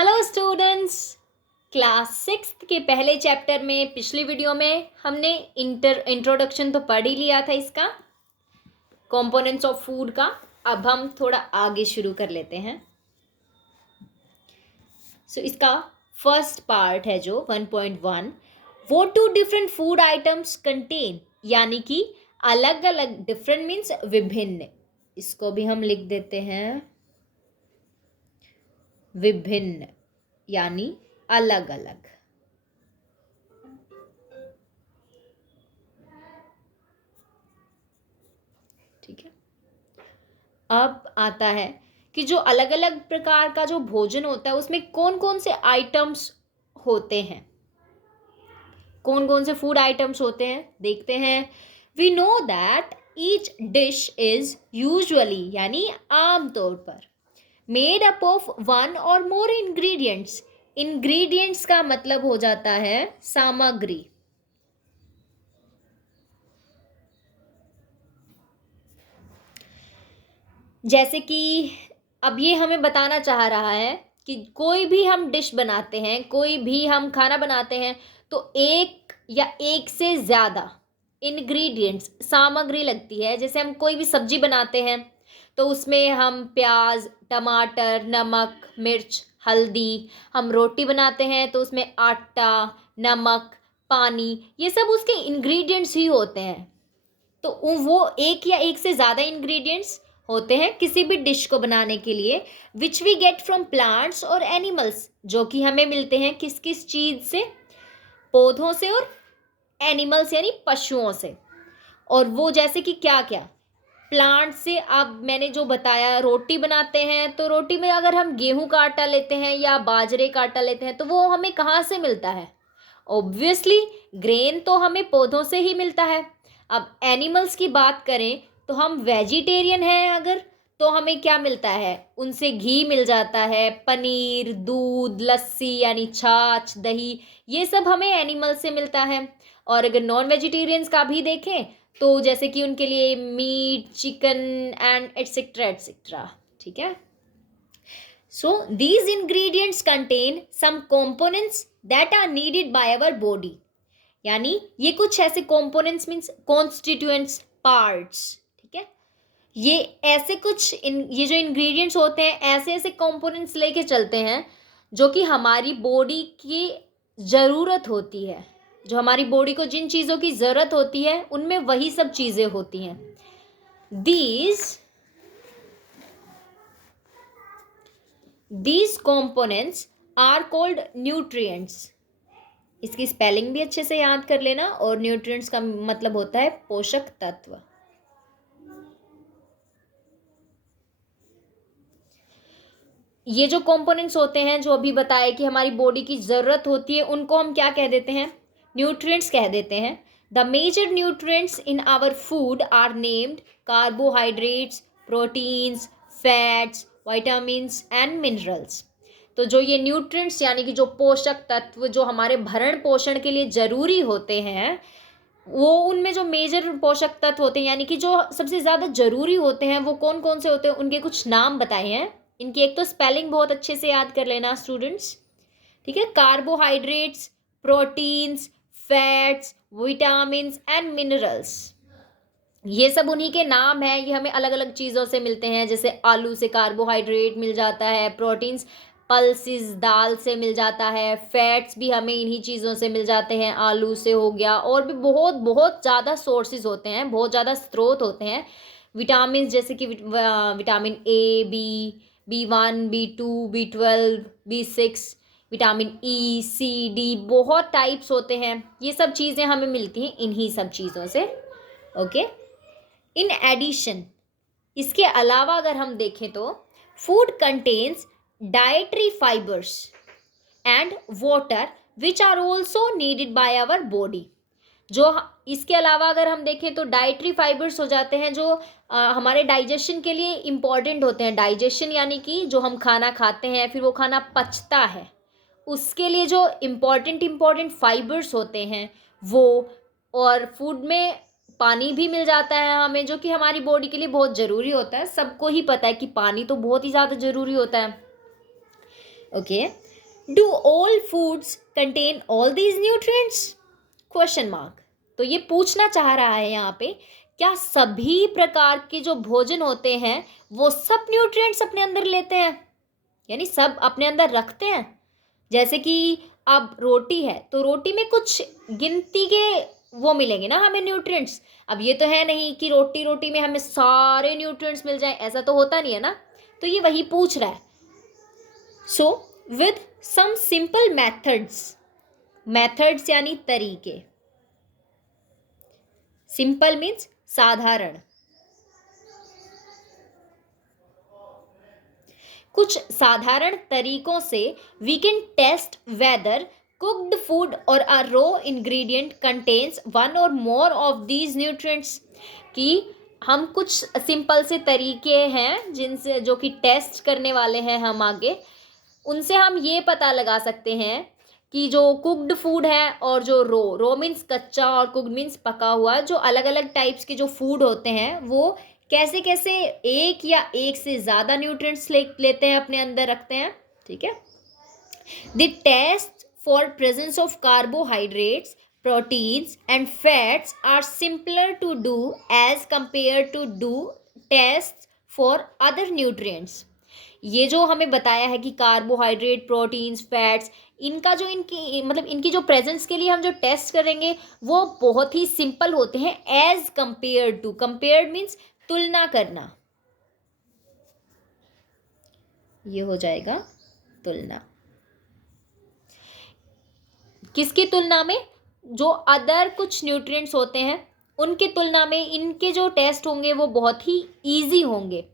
Hello students. Class sixth के पहले chapter में पिछली वीडियो में हमने इंट्रोडक्शन तो पढ़ ही लिया था इसका, कंपोनेंट्स ऑफ फूड का। अब हम थोड़ा आगे शुरू कर लेते हैं। इसका फर्स्ट पार्ट है जो 1.1, वो two different food items contain, यानी कि अलग अलग, डिफरेंट मीन्स विभिन्न। इसको भी हम लिख देते हैं विभिन्न, यानी अलग अलग। ठीक है। अब आता है कि जो अलग अलग प्रकार का जो भोजन होता है उसमें कौन कौन से आइटम्स होते हैं, कौन कौन से फूड आइटम्स होते हैं, देखते हैं। We know that each dish is usually, यानी आमतौर पर, मेड अप ऑफ वन और मोर इंग्रेडिएंट्स। इंग्रेडिएंट्स का मतलब हो जाता है सामग्री। जैसे कि अब ये हमें बताना चाह रहा है कि कोई भी हम डिश बनाते हैं, कोई भी हम खाना बनाते हैं, तो एक या एक से ज़्यादा इंग्रेडिएंट्स, सामग्री लगती है। जैसे हम कोई भी सब्जी बनाते हैं तो उसमें हम प्याज, टमाटर, नमक, मिर्च, हल्दी। हम रोटी बनाते हैं तो उसमें आटा, नमक, पानी, ये सब उसके इंग्रेडिएंट्स ही होते हैं। तो वो एक या एक से ज़्यादा इंग्रेडिएंट्स होते हैं किसी भी डिश को बनाने के लिए, which we get from plants और एनिमल्स, जो कि हमें मिलते हैं किस किस चीज़ से, पौधों से और एनिमल्स यानी पशुओं से। और वो जैसे कि क्या क्या, प्लांट से। अब मैंने जो बताया, रोटी बनाते हैं तो रोटी में अगर हम गेहूं का आटा लेते हैं या बाजरे का आटा लेते हैं तो वो हमें कहाँ से मिलता है? ऑब्वियसली ग्रेन तो हमें पौधों से ही मिलता है। अब एनिमल्स की बात करें तो हम वेजिटेरियन हैं अगर, तो हमें क्या मिलता है? उनसे घी मिल जाता है, पनीर, दूध, लस्सी यानी छाछ, दही, ये सब हमें एनिमल से मिलता है। और अगर नॉन वेजिटेरियंस का भी देखें तो जैसे कि उनके लिए meat, chicken and etcetera etcetera. ठीक है। So these ingredients contain some components that are needed by our body. यानी ये कुछ ऐसे components मीन्स constituents, parts। ठीक है। ये ऐसे कुछ ये जो ingredients होते हैं, ऐसे ऐसे components लेके चलते हैं जो कि हमारी बॉडी की ज़रूरत होती है। जो हमारी बॉडी को जिन चीज़ों की ज़रूरत होती है उनमें वही सब चीज़ें होती हैं। These components are called nutrients. इसकी स्पेलिंग भी अच्छे से याद कर लेना। और न्यूट्रिएंट्स का मतलब होता है पोषक तत्व। ये जो कंपोनेंट्स होते हैं जो अभी बताए कि हमारी बॉडी की ज़रूरत होती है, उनको हम क्या कह देते हैं? न्यूट्रिएंट्स कह देते हैं। The major nutrients in our food are named carbohydrates, proteins, fats, vitamins and minerals. तो जो ये न्यूट्रिएंट्स यानी कि जो पोषक तत्व जो हमारे भरण पोषण के लिए ज़रूरी होते हैं, वो उनमें जो मेजर पोषक तत्व होते हैं यानी कि जो सबसे ज़्यादा ज़रूरी होते हैं, वो कौन कौन से होते हैं, उनके कुछ नाम बताए हैं। इनकी एक तो स्पेलिंग बहुत अच्छे से याद कर लेना स्टूडेंट्स। ठीक है। Carbohydrates, proteins, fats, vitamins and minerals, ये सब उन्हीं के नाम हैं। ये हमें अलग अलग चीज़ों से मिलते हैं। जैसे आलू से कार्बोहाइड्रेट मिल जाता है, प्रोटीन्स पल्सिस दाल से मिल जाता है, फैट्स भी हमें इन्हीं चीज़ों से मिल जाते हैं, आलू से हो गया। और भी बहुत बहुत ज़्यादा सोर्सेज होते हैं, बहुत ज़्यादा स्रोत होते हैं। विटामिन जैसे कि vitamin A, B1, B2, B12, B6, vitamin E, C, D, बहुत टाइप्स होते हैं। ये सब चीज़ें हमें मिलती हैं इन्हीं सब चीज़ों से। ओके। इन एडिशन, इसके अलावा अगर हम देखें तो food contains dietary fibres and water which are also needed by our body. जो इसके अलावा अगर हम देखें तो डाइटरी फाइबर्स हो जाते हैं जो हमारे डाइजेशन के लिए इम्पॉर्टेंट होते हैं। डाइजेशन यानी कि जो हम खाना खाते हैं फिर वो खाना पचता है, उसके लिए जो इम्पॉर्टेंट फाइबर्स होते हैं वो। और फूड में पानी भी मिल जाता है हमें, जो कि हमारी बॉडी के लिए बहुत ज़रूरी होता है। सबको ही पता है कि पानी तो बहुत ही ज़्यादा ज़रूरी होता है। Okay. Do all foods contain all these nutrients, question mark. तो ये पूछना चाह रहा है यहाँ पे, क्या सभी प्रकार के जो भोजन होते हैं वो सब न्यूट्रिएंट्स अपने अंदर लेते हैं, यानी सब अपने अंदर रखते हैं। जैसे कि अब रोटी है तो रोटी में कुछ गिनती के वो मिलेंगे ना हमें न्यूट्रिएंट्स। अब ये तो है नहीं कि रोटी रोटी में हमें सारे न्यूट्रिएंट्स मिल जाए, ऐसा तो होता नहीं है ना। तो ये वही पूछ रहा है। So with some simple methods यानी तरीके, सिंपल मीन्स साधारण, कुछ साधारण तरीकों से we can test whether cooked food or a raw ingredient contains one or more of these nutrients, कि हम कुछ सिंपल से तरीके हैं जिनसे, जो कि टेस्ट करने वाले हैं हम आगे, उनसे हम ये पता लगा सकते हैं कि जो कुक्ड फूड है और जो रो मीन्स कच्चा और कुक्ड मीन्स पका हुआ, जो अलग अलग टाइप्स के जो फूड होते हैं वो कैसे कैसे एक या एक से ज़्यादा न्यूट्रिएंट्स लेते हैं, अपने अंदर रखते हैं। ठीक है। The test for presence of carbohydrates, proteins and fats are simpler to do as compared to do tests for other nutrients। ये जो हमें बताया है कि कार्बोहाइड्रेट, प्रोटीन्स, फैट्स, इनका जो इनकी मतलब इनकी जो प्रेजेंस के लिए हम जो टेस्ट करेंगे वो बहुत ही सिंपल होते हैं as compared to. Compared means तुलना करना, ये हो जाएगा तुलना। किसकी तुलना में? जो अदर कुछ न्यूट्रिएंट्स होते हैं उनकी तुलना में इनके जो टेस्ट होंगे वो बहुत ही ईजी होंगे,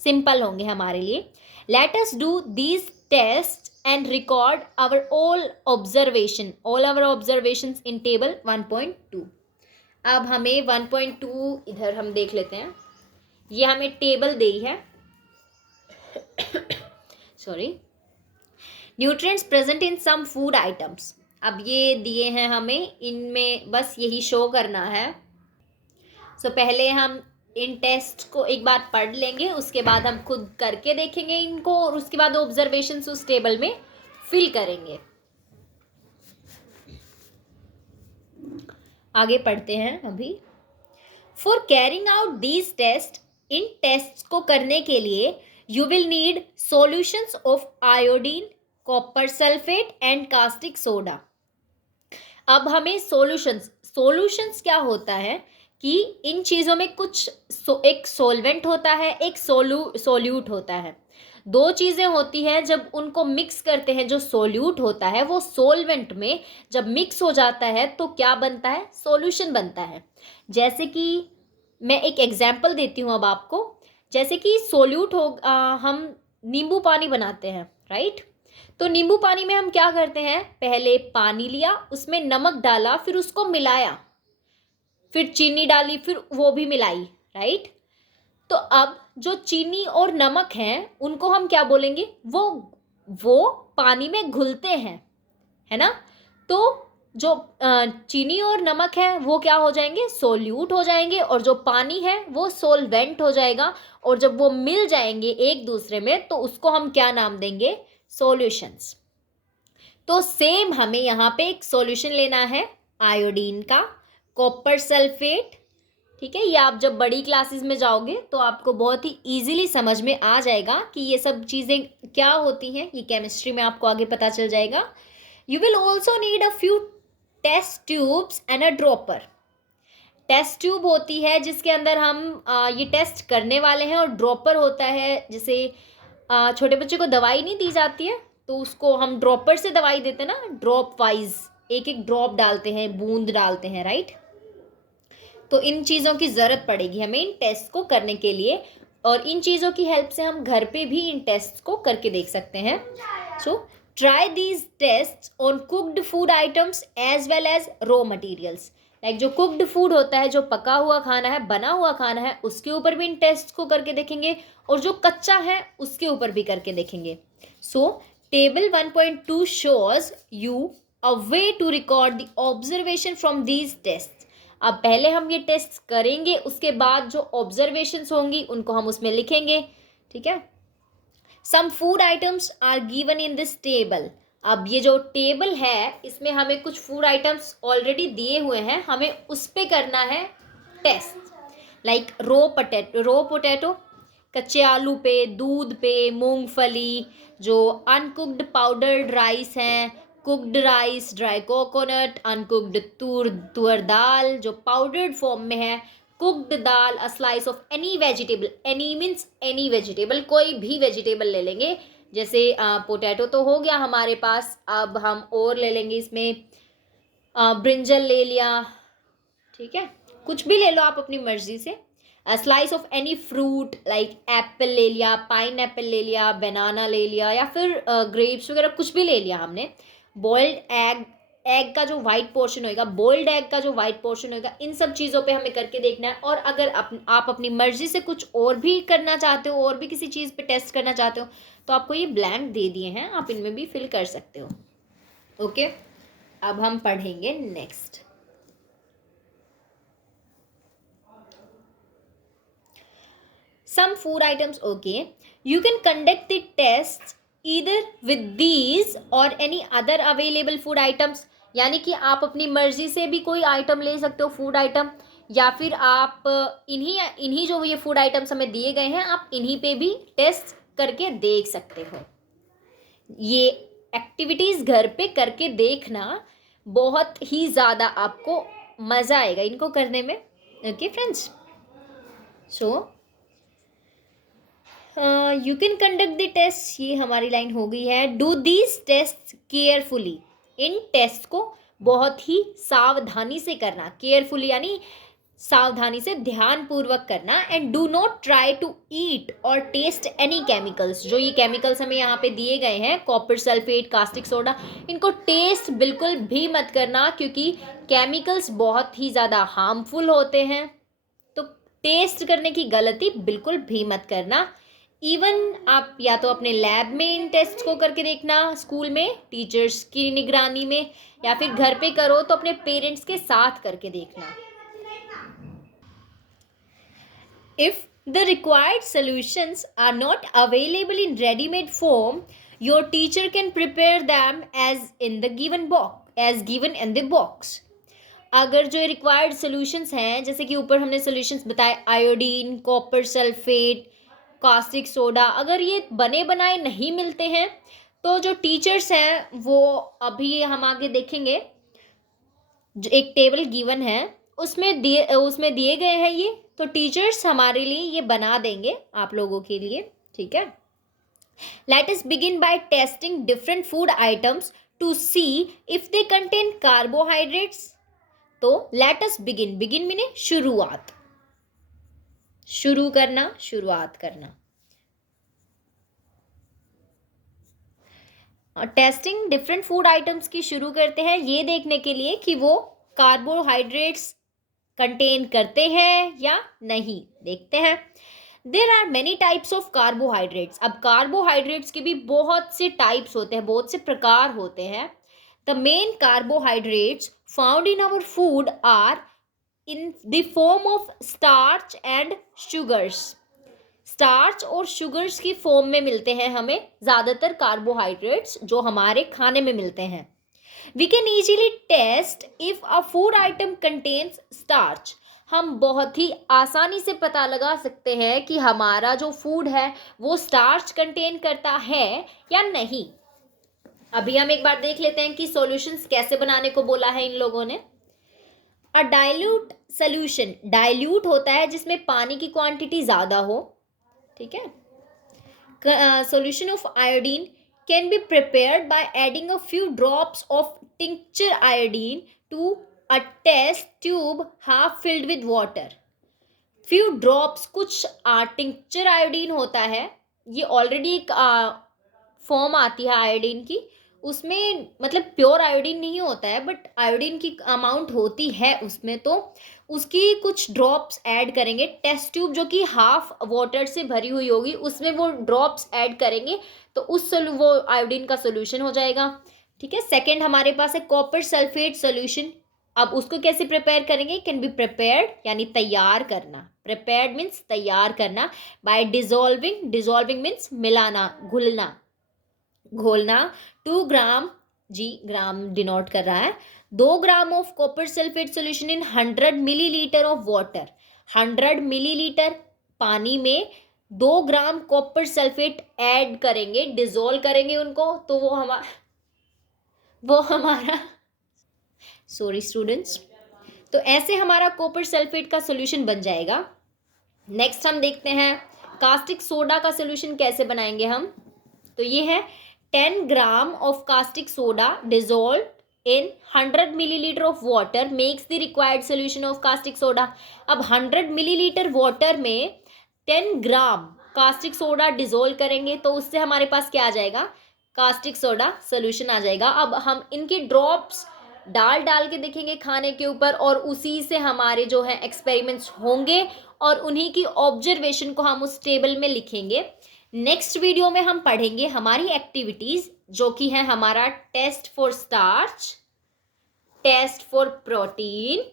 सिंपल होंगे हमारे लिए। Let us do these test and record our all observations in table 1.2। अब हमें 1.2 इधर हम देख लेते हैं। ये हमें टेबल दी है sorry, nutrients present in some food items. अब ये दिए हैं हमें, इनमें बस यही शो करना है। सो पहले हम इन टेस्ट को एक बार पढ़ लेंगे, उसके बाद हम खुद करके देखेंगे इनको, और उसके बाद ऑब्जर्वेशंस उस टेबल में फिल करेंगे। आगे पढ़ते हैं अभी। For carrying out these test, इन टेस्ट को करने के लिए you will need solutions of iodine, copper sulphate and caustic soda. अब हमें सॉल्यूशंस क्या होता है कि इन चीज़ों में कुछ एक सॉल्वेंट होता है, एक सोल्यूट होता है। दो चीज़ें होती हैं, जब उनको मिक्स करते हैं जो सोल्यूट होता है वो सोलवेंट में जब मिक्स हो जाता है तो क्या बनता है? सॉल्यूशन बनता है। जैसे कि मैं एक एग्जांपल देती हूँ अब आपको। जैसे कि सोल्यूट हम नींबू पानी बनाते हैं, राइट? तो नींबू पानी में हम क्या करते हैं? पहले पानी लिया, उसमें नमक डाला, फिर उसको मिलाया, फिर चीनी डाली, फिर वो भी मिलाई, राइट? तो अब जो चीनी और नमक हैं उनको हम क्या बोलेंगे? वो पानी में घुलते हैं, है ना? तो जो चीनी और नमक है वो क्या हो जाएंगे? सोल्यूट हो जाएंगे, और जो पानी है वो सोलवेंट हो जाएगा। और जब वो मिल जाएंगे एक दूसरे में तो उसको हम क्या नाम देंगे? सॉल्यूशंस। तो सेम हमें यहाँ पे एक सॉल्यूशन लेना है आयोडीन का, कॉपर सल्फेट। ठीक है, ये आप जब बड़ी क्लासेस में जाओगे तो आपको बहुत ही इजीली समझ में आ जाएगा कि ये सब चीज़ें क्या होती हैं। ये केमिस्ट्री में आपको आगे पता चल जाएगा। You will also need a few test tubes and a dropper. Test tube होती है जिसके अंदर हम ये टेस्ट करने वाले हैं, और ड्रॉपर होता है जैसे छोटे बच्चे को दवाई नहीं दी जाती है तो उसको हम ड्रॉपर से दवाई देते हैं ना, ड्रॉप वाइज एक एक ड्रॉप डालते हैं, बूंद डालते हैं, राइट? तो इन चीज़ों की ज़रूरत पड़ेगी हमें इन टेस्ट को करने के लिए, और इन चीज़ों की हेल्प से हम घर पे भी इन टेस्ट को करके देख सकते हैं। So try these test on cooked food items as well as raw materials. Like जो कुक्ड फूड होता है, जो पका हुआ खाना है, बना हुआ खाना है, उसके ऊपर भी इन टेस्ट को करके देखेंगे, और जो कच्चा है उसके ऊपर भी करके देखेंगे। सो table 1.2 shows you a way to record the observation from these tests। अब पहले हम ये टेस्ट करेंगे, उसके बाद जो ऑब्जर्वेशंस होंगी उनको हम उसमें लिखेंगे। ठीक है, some food items are given in this table. अब ये जो टेबल है इसमें हमें कुछ फूड आइटम्स ऑलरेडी दिए हुए हैं, हमें उस पे करना है टेस्ट। लाइक रो पोटैटो, कच्चे आलू पे, दूध पे, मूंगफली, जो अनकुक्ड पाउडर्ड राइस हैं, cooked rice, dry coconut, uncooked तुअर दाल जो पाउडर्ड फॉर्म में है, cooked dal, a slice of any vegetable, any means any vegetable, कोई भी वेजिटेबल ले लेंगे। जैसे पोटैटो तो हो गया हमारे पास, अब हम और ले लेंगे इसमें ब्रिंजल ले लिया, ठीक है, कुछ भी ले लो आप अपनी मर्जी से। Slice of any fruit like Apple ले लिया, पाइन एप्पल ले लिया, बनाना ले लिया, या फिर ग्रेप्स वगैरह कुछ भी ले लिया हमने। बॉइल्ड एग, एग का जो वाइट पोर्शन होएगा, बॉइल्ड एग का जो वाइट पोर्शन होएगा, इन सब चीज़ों पे हमें करके देखना है। और अगर आप अपनी मर्जी से कुछ और भी करना चाहते हो, और भी किसी चीज़ पे टेस्ट करना चाहते हो, तो आपको ये ब्लैंक दे दिए हैं, आप इनमें भी फिल कर सकते हो। ओके, अब हम पढ़ेंगे next. Some food items, okay. You can conduct the tests either with these or any other available food items. यानी कि आप अपनी मर्जी से भी कोई आइटम ले सकते हो, फूड आइटम, या फिर आप इन्हीं जो ये फूड आइटम्स हमें दिए गए हैं, आप इन्हीं पे भी टेस्ट करके देख सकते हो। ये एक्टिविटीज़ घर पे करके देखना, बहुत ही ज़्यादा आपको मज़ा आएगा इनको करने में। Okay friends, so you can conduct the test, ये हमारी लाइन हो गई है। डू दीज टेस्ट केयरफुली, इन टेस्ट को बहुत ही सावधानी से करना, केयरफुली यानी सावधानी से, ध्यान पूर्वक करना। And do not try to eat or taste any chemicals, जो ये केमिकल्स हमें यहाँ पे दिए गए हैं, कॉपर सल्फेट, कास्टिक सोडा, इनको टेस्ट बिल्कुल भी मत करना, क्योंकि केमिकल्स बहुत ही ज़्यादा हार्मफुल होते हैं। तो टेस्ट करने की गलती बिल्कुल भी मत करना। इवन आप या तो अपने लैब में इन टेस्ट को करके देखना, स्कूल में टीचर्स की निगरानी में, या फिर घर पे करो तो अपने पेरेंट्स के साथ करके देखना। If the required solutions are not available in readymade form, your teacher can prepare them as given in the box. अगर जो रिक्वायर्ड सॉल्यूशंस हैं, जैसे कि ऊपर हमने सॉल्यूशंस बताए, iodine, copper sulphate, caustic soda, अगर ये बने बनाए नहीं मिलते हैं, तो जो टीचर्स हैं वो, अभी हम आगे देखेंगे, जो एक टेबल गिवन है उसमें दिए गए हैं ये, तो टीचर्स हमारे लिए ये बना देंगे आप लोगों के लिए, ठीक है। Let us begin by testing different food items to see if they contain carbohydrates. तो let us begin, begin means शुरुआत, शुरू करना, शुरुआत करना। और टेस्टिंग डिफरेंट फूड आइटम्स की शुरू करते हैं ये देखने के लिए कि वो कार्बोहाइड्रेट्स कंटेन करते हैं या नहीं, देखते हैं। There are many types of carbohydrates. अब कार्बोहाइड्रेट्स के भी बहुत से टाइप्स होते हैं, बहुत से प्रकार होते हैं। The main carbohydrates found in our food are in the form of starch and sugars। Starch और शुगर्स की फॉर्म में मिलते हैं हमें ज़्यादातर कार्बोहाइड्रेट्स जो हमारे खाने में मिलते हैं। We can easily test if a food item contains starch. हम बहुत ही आसानी से पता लगा सकते हैं कि हमारा जो फूड है वो स्टार्च कंटेन करता है या नहीं। अभी हम एक बार देख लेते हैं कि सॉल्यूशंस कैसे बनाने को बोला है इन लोगों ने। अ डाइल्यूट सोल्यूशन, डाइल्यूट होता है जिसमें पानी की क्वांटिटी ज़्यादा हो, ठीक है। Solution of iodine can be prepared by adding a few drops of tincture iodine to a test tube half filled with water. Few drops, कुछ टिंक्चर आयोडीन होता है, ये ऑलरेडी एक फॉर्म आती है आयोडीन की, उसमें मतलब प्योर आयोडीन नहीं होता है बट आयोडीन की अमाउंट होती है उसमें, तो उसकी कुछ ड्रॉप्स ऐड करेंगे। टेस्ट ट्यूब जो कि हाफ वाटर से भरी हुई होगी उसमें वो ड्रॉप्स ऐड करेंगे तो वो आयोडीन का सोल्यूशन हो जाएगा, ठीक है। सेकंड हमारे पास है कॉपर सल्फेट सोल्यूशन। अब उसको कैसे प्रिपेयर करेंगे, कैन बी प्रिपेयर्ड यानी तैयार करना, प्रिपेयर्ड मीन्स तैयार करना, बाय डिजोल्विंग, डिजोल्विंग मीन्स मिलाना, घुलना, घोलना, 2 ग्राम, जी ग्राम डिनोट कर रहा है, 2 gram of copper sulphate solution in 100 millilitre of water, 100 millilitre पानी में 2 ग्राम कॉपर सल्फेट ऐड करेंगे, डिजोल्व करेंगे उनको, तो वो हमारा सॉरी स्टूडेंट्स, तो ऐसे हमारा कॉपर सल्फेट का सोल्यूशन बन जाएगा। नेक्स्ट हम देखते हैं कास्टिक सोडा का सोल्यूशन कैसे बनाएंगे हम। तो ये है 10 gram of caustic soda dissolve in 100 millilitre of water makes the required solution of caustic soda. अब 100 मिलीलीटर वाटर में 10 ग्राम कास्टिक सोडा डिजोल्व करेंगे तो उससे हमारे पास क्या आ जाएगा, कास्टिक सोडा सोल्यूशन आ जाएगा। अब हम इनकी ड्रॉप्स डाल डाल के देखेंगे खाने के ऊपर और उसी से हमारे जो है एक्सपेरिमेंट्स होंगे और उन्हीं की ऑब्जर्वेशन को हम उस टेबल में लिखेंगे। नेक्स्ट वीडियो में हम पढ़ेंगे हमारी एक्टिविटीज जो कि है हमारा test for starch, test for protein,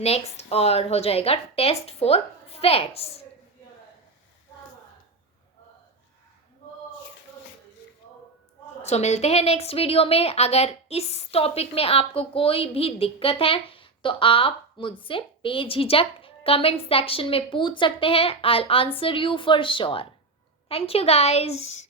next और हो जाएगा टेस्ट फॉर फैट्स। सो मिलते हैं नेक्स्ट वीडियो में। अगर इस टॉपिक में आपको कोई भी दिक्कत है तो आप मुझसे बेझिझक कमेंट सेक्शन में पूछ सकते हैं। I will answer you for sure. Thank you guys.